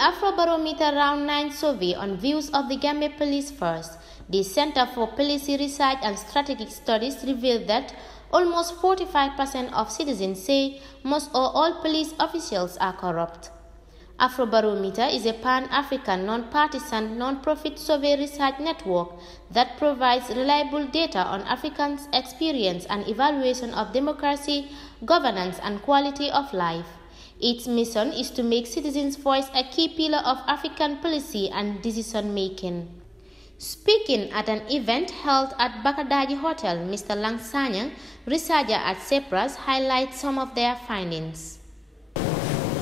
Afrobarometer Round 9 survey on views of the Gambia Police Force, the Center for Policy Research and Strategic Studies revealed that almost 45% of citizens say most or all police officials are corrupt. Afrobarometer is a pan-African, non-partisan, non-profit survey research network that provides reliable data on Africans' experience and evaluation of democracy, governance, and quality of life. Its mission is to make citizens' voice a key pillar of African policy and decision-making. Speaking at an event held at Bakadaji Hotel, Mr. Lang Sanyang, researcher at CEPRAS, highlights some of their findings.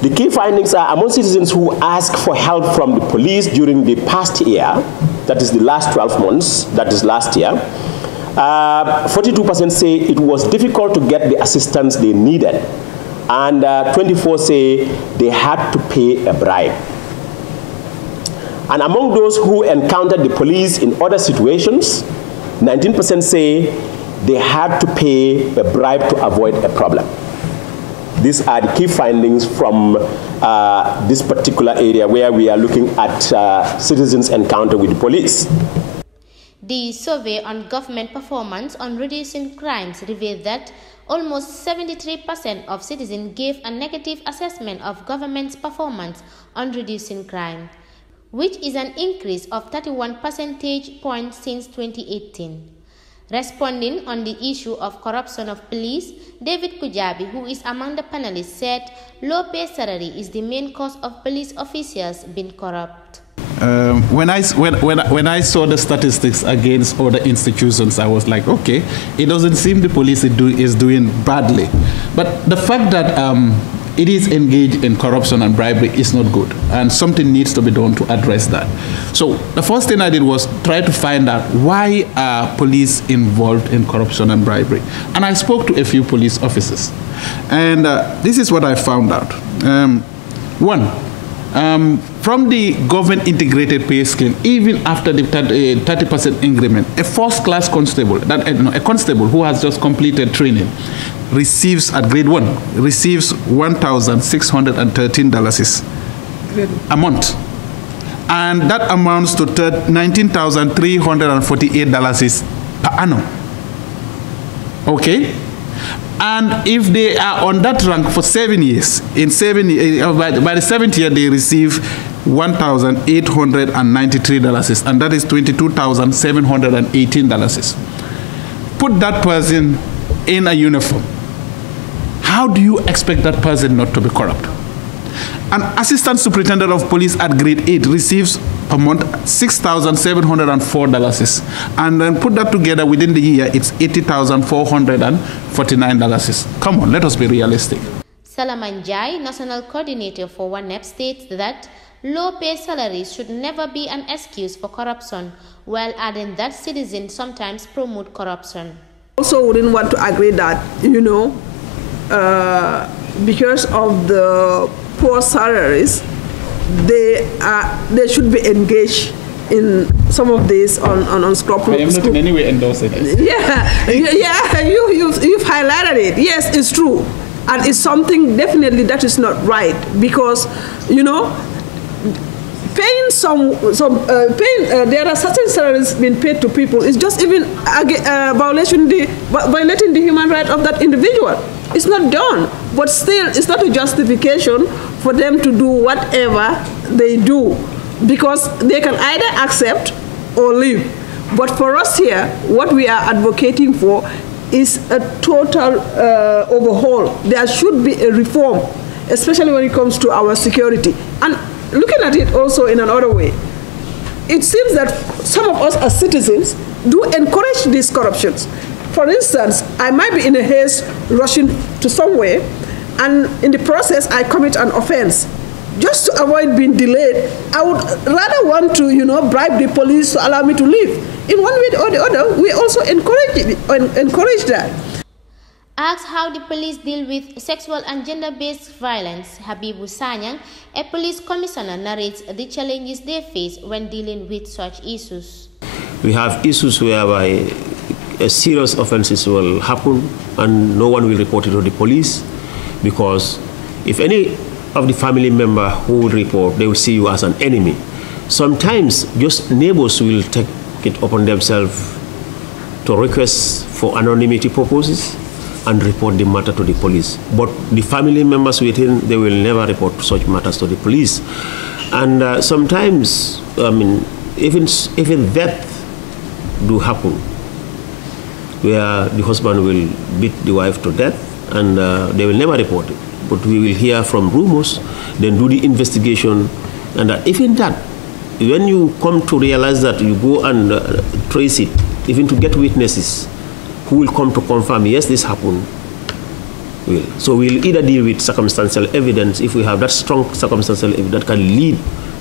The key findings are among citizens who ask for help from the police during the past year, that is the last 12 months, that is last year, 42% say it was difficult to get the assistance they needed, and 24% say they had to pay a bribe. And among those who encountered the police in other situations, 19% say they had to pay a bribe to avoid a problem. These are the key findings from this particular area where we are looking at citizens' encounter with the police. The survey on government performance on reducing crimes revealed that almost 73% of citizens gave a negative assessment of government's performance on reducing crime, which is an increase of 31 percentage points since 2018. Responding on the issue of corruption of police, David Kujabi, who is among the panelists, said low pay salary is the main cause of police officials being corrupt. When I saw the statistics against other institutions, I was like, okay, it doesn't seem the police is doing badly. But the fact that it is engaged in corruption and bribery is not good, and something needs to be done to address that. So the first thing I did was try to find out why are police involved in corruption and bribery. And I spoke to a few police officers, and this is what I found out. One, from the government integrated pay scheme, even after the 30% increment, a first-class constable, a constable who has just completed training, receives at grade 1 receives $1,613 a month, and that amounts to $19,348 per annum. Okay. And if they are on that rank for 7 years, by the 7th year they receive $1,893, and that is $22,718. Put that person in a uniform. How do you expect that person not to be corrupt? An assistant superintendent of police at grade 8 receives per month $6,704, and then put that together within the year, it's $80,449. Come on, let us be realistic. Salaman Jai, national coordinator for OneNep, states that low pay salaries should never be an excuse for corruption, while adding that citizens sometimes promote corruption. Also wouldn't want to agree that, because of the poor salaries, they should be engaged in some of this on scrupulous. I am not in any way endorsing it. Yeah, you've highlighted it. Yes, it's true, and it's something definitely that is not right, because paying there are certain salaries being paid to people is just even violating the human right of that individual. It's not done, but still it's not a justification for them to do whatever they do, because they can either accept or leave. But for us here, what we are advocating for is a total overhaul. There should be a reform, especially when it comes to our security. And looking at it also in another way, it seems that some of us as citizens do encourage these corruptions. For instance, I might be in a haste rushing to somewhere, and in the process I commit an offense. Just to avoid being delayed, I would rather want to, bribe the police to allow me to leave. In one way or the other, we also encourage that. Asked how the police deal with sexual and gender-based violence, Habibu Sanyang, a police commissioner, narrates the challenges they face when dealing with such issues. We have issues whereby serious offenses will happen and no one will report it to the police, because if any of the family member who will report, they will see you as an enemy. Sometimes just neighbors will take it upon themselves to request for anonymity purposes and report the matter to the police. But the family members within, they will never report such matters to the police. And sometimes, I mean, even death do happen, where the husband will beat the wife to death, and they will never report it. But we will hear from rumors, then do the investigation, and even that, when you come to realize that, you go and trace it, even to get witnesses who will come to confirm, yes, this happened. So we'll either deal with circumstantial evidence, if we have that strong circumstantial evidence that can lead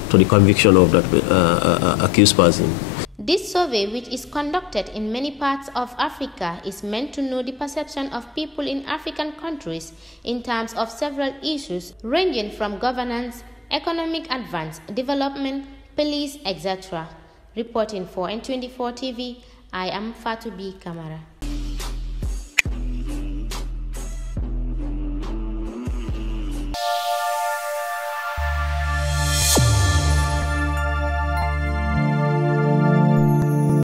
to the conviction of that accused person. This survey, which is conducted in many parts of Africa, is meant to know the perception of people in African countries in terms of several issues ranging from governance, economic advance, development, police, etc. Reporting for N24 TV, I am Fatou B. Kamara.